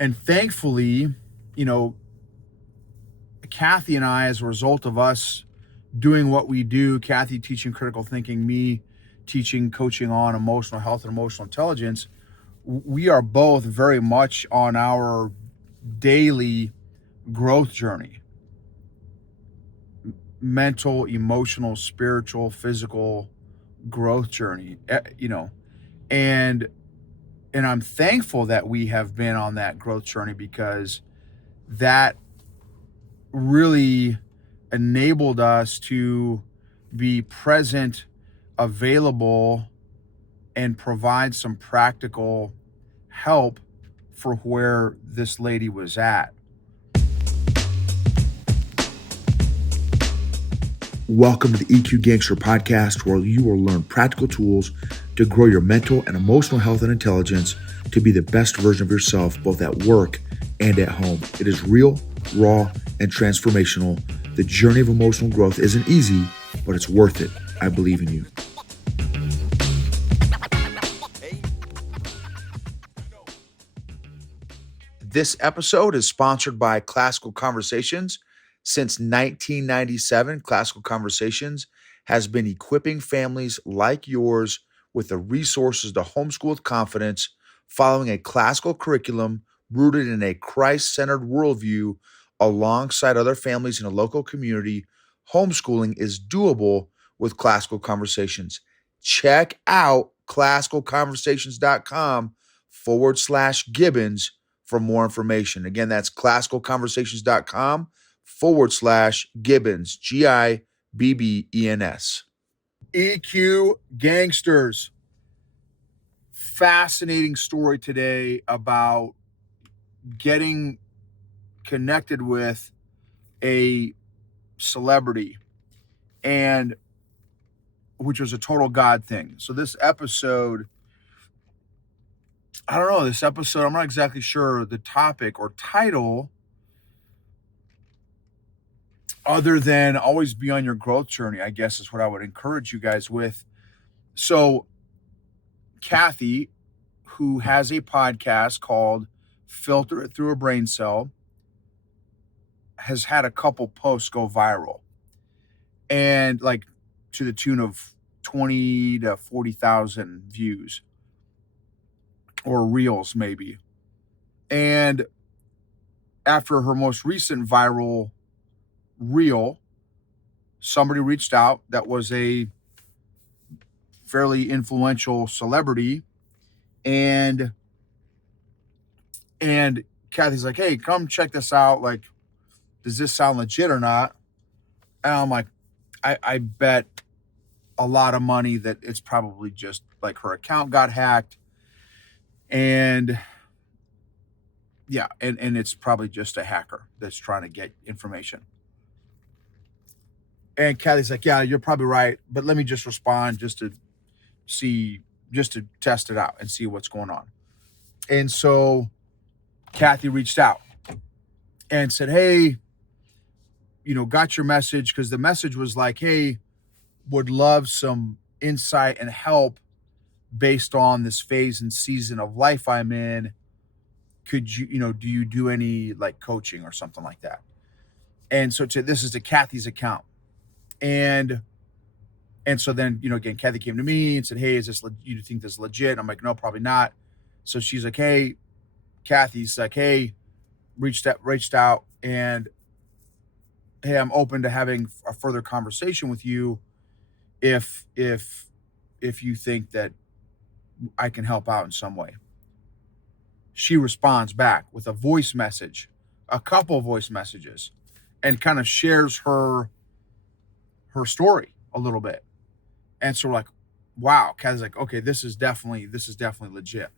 And thankfully, you know, Kathy and I, as a result of us doing what we do, Kathy teaching critical thinking, me teaching coaching on emotional health and emotional intelligence, we are both very much on our daily growth journey, mental, emotional, spiritual, physical growth journey, and I'm thankful that we have been on that growth journey, because that really enabled us to be present, available, and provide some practical help for where this lady was at. Welcome to the EQ Gangster podcast, where you will learn practical tools to grow your mental and emotional health and intelligence to be the best version of yourself, both at work and at home. It is real, raw, and transformational. The journey of emotional growth isn't easy, but it's worth it. I believe in you. This episode is sponsored by Classical Conversations. Since 1997, Classical Conversations has been equipping families like yours with the resources to homeschool with confidence, following a classical curriculum rooted in a Christ-centered worldview alongside other families in a local community. Homeschooling is doable with Classical Conversations. Check out classicalconversations.com/Gibbons for more information. Again, that's classicalconversations.com/Gibbons, Gibbens. EQ Gangsters. Fascinating story today about getting connected with a celebrity, and which was a total God thing. So this episode, I'm not exactly sure the topic or title, other than always be on your growth journey, I guess is what I would encourage you guys with. So Kathy, who has a podcast called Filter It Through a Brain Cell, has had a couple posts go viral, and like to the tune of 20 to 40,000 views, or reels maybe. And after her most recent viral reel, somebody reached out that was a fairly influential celebrity, and Kathy's like, "Hey, come check this out. Like, does this sound legit or not?" And I'm like, I bet a lot of money that it's probably just like her account got hacked, and yeah, and it's probably just a hacker that's trying to get information. And Kathy's like, "Yeah, you're probably right, but let me just respond just to test it out and see what's going on." And so Kathy reached out and said, "Hey, got your message," because the message was like, "Hey, would love some insight and help based on this phase and season of life I'm in. Could you, do you do any like coaching or something like that?" And so this is to Kathy's account. And so then, again, Kathy came to me and said, "Hey, is this, you think this is legit?" I'm like, "No, probably not." So she's like, "Hey," Kathy's like, "Hey, reached out, and hey, I'm open to having a further conversation with you if you think that I can help out in some way." She responds back with a voice message, a couple voice messages, and kind of shares her story a little bit. And so we're like, wow, Kathy's like, "Okay, this is definitely legit."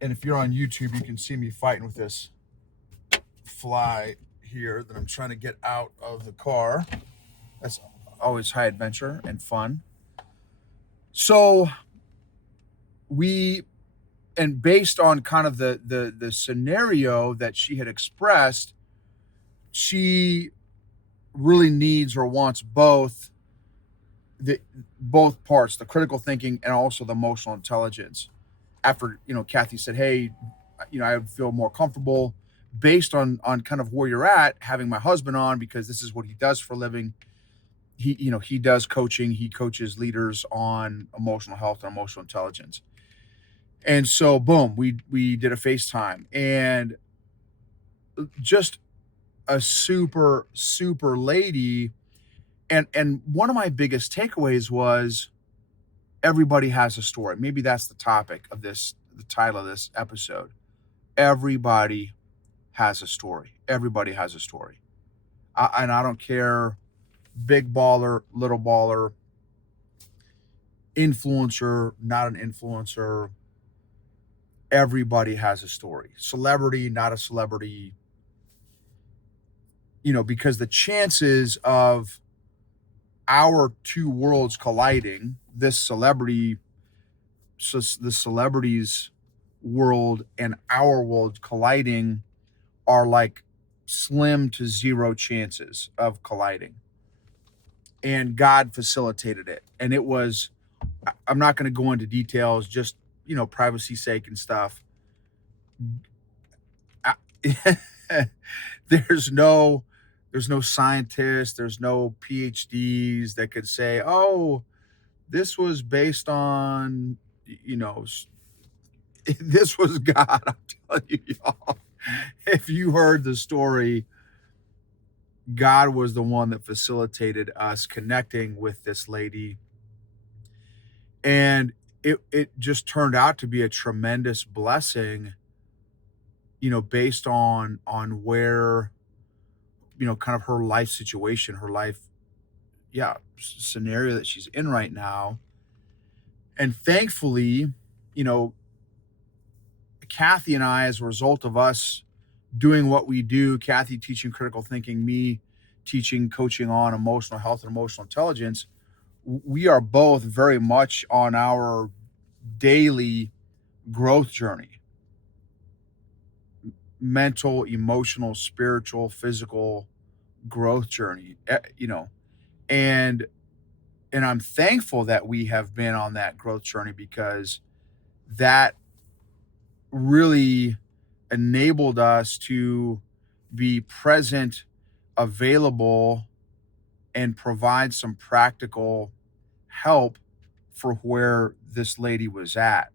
And if you're on YouTube, you can see me fighting with this fly here that I'm trying to get out of the car. That's always high adventure and fun. So and based on kind of the scenario that she had expressed, she really needs or wants both parts, the critical thinking and also the emotional intelligence. After, Kathy said, "Hey, I would feel more comfortable based on kind of where you're at, having my husband on, because this is what he does for a living. He does coaching. He coaches leaders on emotional health and emotional intelligence. And so boom, we did a FaceTime, and just a super, super lady. And one of my biggest takeaways was everybody has a story. Maybe that's the topic of the title of this episode. Everybody has a story. Everybody has a story. And I don't care, big baller, little baller, influencer, not an influencer. Everybody has a story. Celebrity, not a celebrity. Because the chances of our two worlds colliding, this celebrity's world and our world colliding, are like slim to zero chances of colliding. And God facilitated it. And it was, I'm not going to go into details, just, privacy sake and stuff. There's no scientist, there's no PhDs that could say, oh, this was based on, this was God. I'm telling you, y'all. If you heard the story, God was the one that facilitated us connecting with this lady. And it just turned out to be a tremendous blessing, based on where, kind of her life situation, her life, scenario that she's in right now. And thankfully, you know, Kathy and I, as a result of us doing what we do, Kathy teaching critical thinking, me teaching coaching on emotional health and emotional intelligence, we are both very much on our daily growth journey. Mental, emotional, spiritual, physical growth journey, and I'm thankful that we have been on that growth journey, because that really enabled us to be present, available, and provide some practical help for where this lady was at.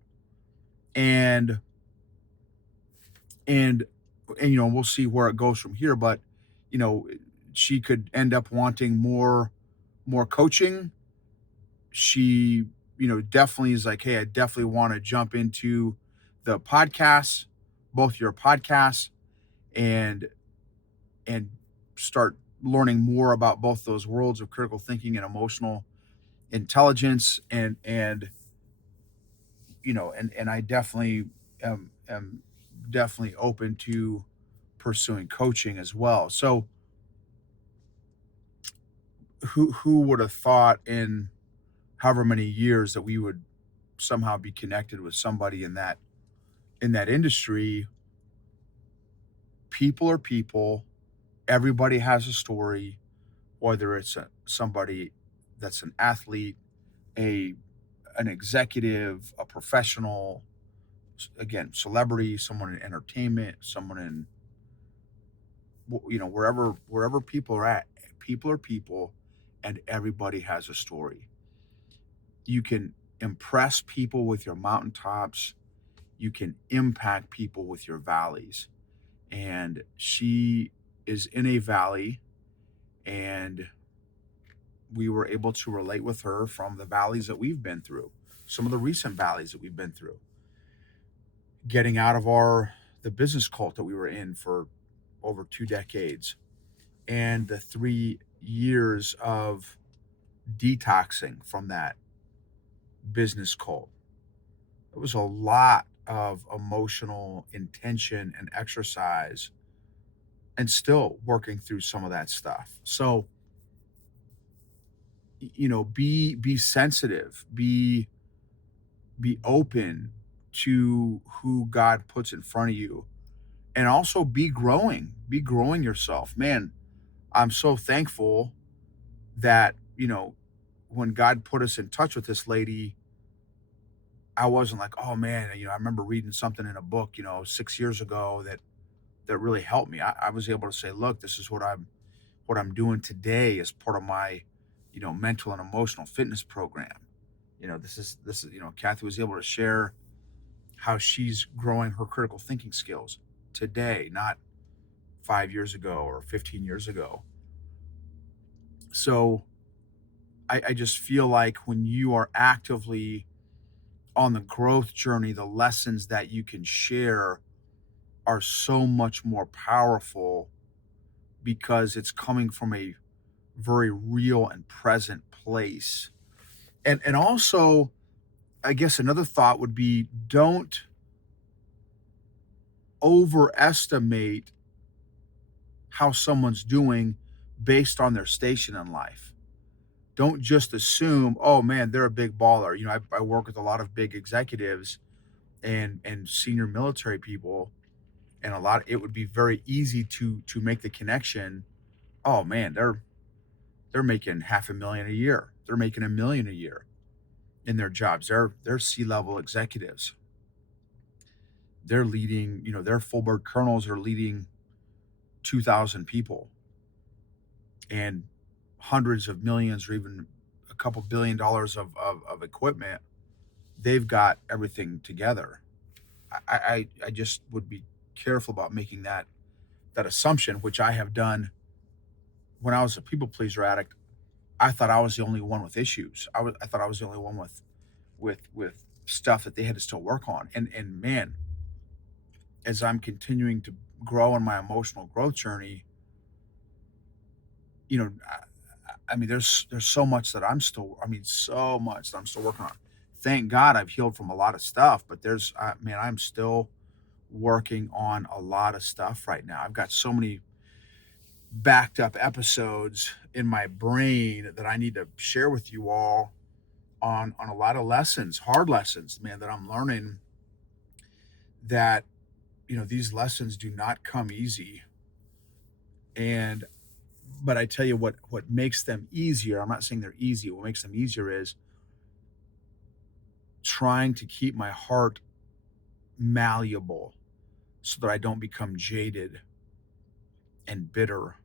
And we'll see where it goes from here, but she could end up wanting more coaching. She definitely is like, hey, I definitely want to jump into the podcasts, both your podcasts, and start learning more about both those worlds of critical thinking and emotional intelligence. And I definitely am definitely open to pursuing coaching as well. So who would have thought in however many years that we would somehow be connected with somebody in that industry? People are people. Everybody has a story, whether it's somebody that's an athlete, an executive, a professional, again, celebrity, someone in entertainment, someone in wherever people are at. People are people, and everybody has a story. You can impress people with your mountaintops. You can impact people with your valleys. And she is in a valley, and we were able to relate with her from the valleys that we've been through, some of the recent valleys that we've been through, getting out of the business cult that we were in for over 2 decades, and the 3 years of detoxing from that business cult. It was a lot of emotional intention and exercise, and still working through some of that stuff. So, be sensitive, be open to who God puts in front of you, and also be growing yourself. Man, I'm so thankful that, when God put us in touch with this lady, I wasn't like, oh man, I remember reading something in a book, 6 years ago that really helped me. I was able to say, look, this is what I'm doing today as part of my, mental and emotional fitness program. This is, Kathy was able to share how she's growing her critical thinking skills today, not 5 years ago or 15 years ago. So I just feel like when you are actively on the growth journey, the lessons that you can share are so much more powerful because it's coming from a very real and present place. And also, I guess another thought would be don't overestimate how someone's doing based on their station in life. Don't just assume, oh man, they're a big baller. I work with a lot of big executives and senior military people, and it would be very easy to make the connection. Oh man, they're making half a million a year. They're making 1 million a year in their jobs. They're C-level executives. They're leading, their full bird colonels are leading 2,000 people and hundreds of millions or even a couple $1 billion of equipment. They've got everything together. I just would be careful about making that assumption, which I have done when I was a people pleaser addict. I thought I was the only one with issues. I thought I was the only one with stuff that they had to still work on. And man, as I'm continuing to grow in my emotional growth journey, you know, I mean, there's so much that so much that I'm still working on. Thank God I've healed from a lot of stuff, but man, I'm still working on a lot of stuff right now. I've got so many backed up episodes in my brain that I need to share with you all on a lot of lessons, hard lessons, man, that I'm learning that, these lessons do not come easy. And but I tell you what makes them easier. I'm not saying they're easy. What makes them easier is trying to keep my heart malleable so that I don't become jaded and bitter.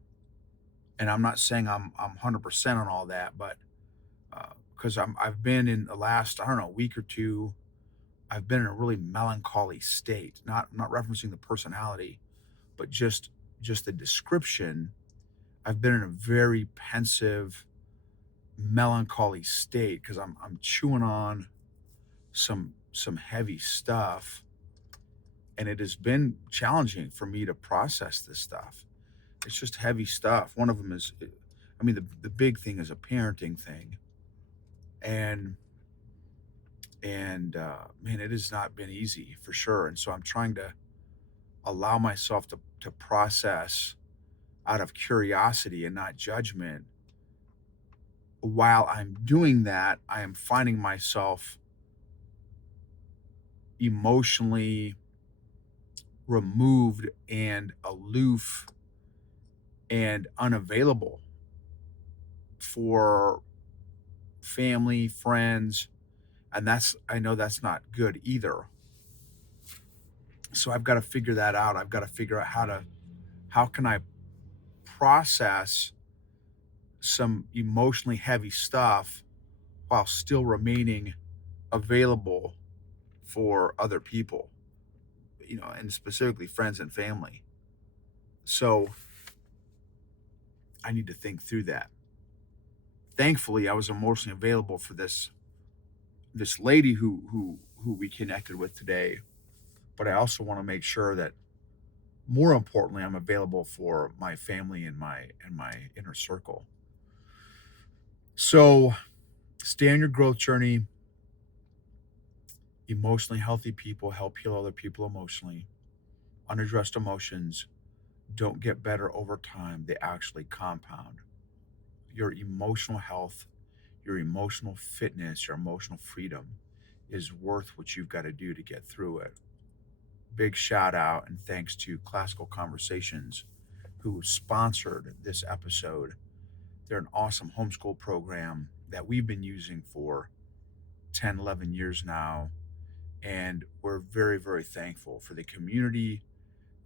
And I'm not saying I'm 100% on all that, but because I've been in the last, I don't know, week or two, I've been in a really melancholy state. Not referencing the personality, but just the description. I've been in a very pensive, melancholy state because I'm chewing on some heavy stuff, and it has been challenging for me to process this stuff. It's just heavy stuff. One of them is, I mean, the big thing is a parenting thing, and man, it has not been easy for sure. And so I'm trying to allow myself to process out of curiosity and not judgment. While I'm doing that, I am finding myself emotionally removed and aloof and unavailable for family, friends, and I know that's not good either. So I've got to figure that out. I've got to figure out how can I process some emotionally heavy stuff while still remaining available for other people, and specifically friends and family. So I need to think through that. Thankfully, I was emotionally available for this lady who we connected with today, but I also want to make sure that more importantly, I'm available for my family and my inner circle. So stay on your growth journey. Emotionally healthy people help heal other people emotionally. Unaddressed emotions don't get better over time, they actually compound. Your emotional health, your emotional fitness, your emotional freedom is worth what you've got to do to get through it. Big shout out and thanks to Classical Conversations, who sponsored this episode. They're an awesome homeschool program that we've been using for 10, 11 years now. And we're very, very thankful for the community,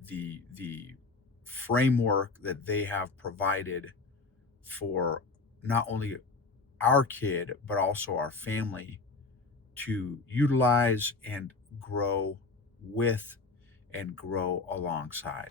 the framework that they have provided for not only our kid, but also our family to utilize and grow with and grow alongside.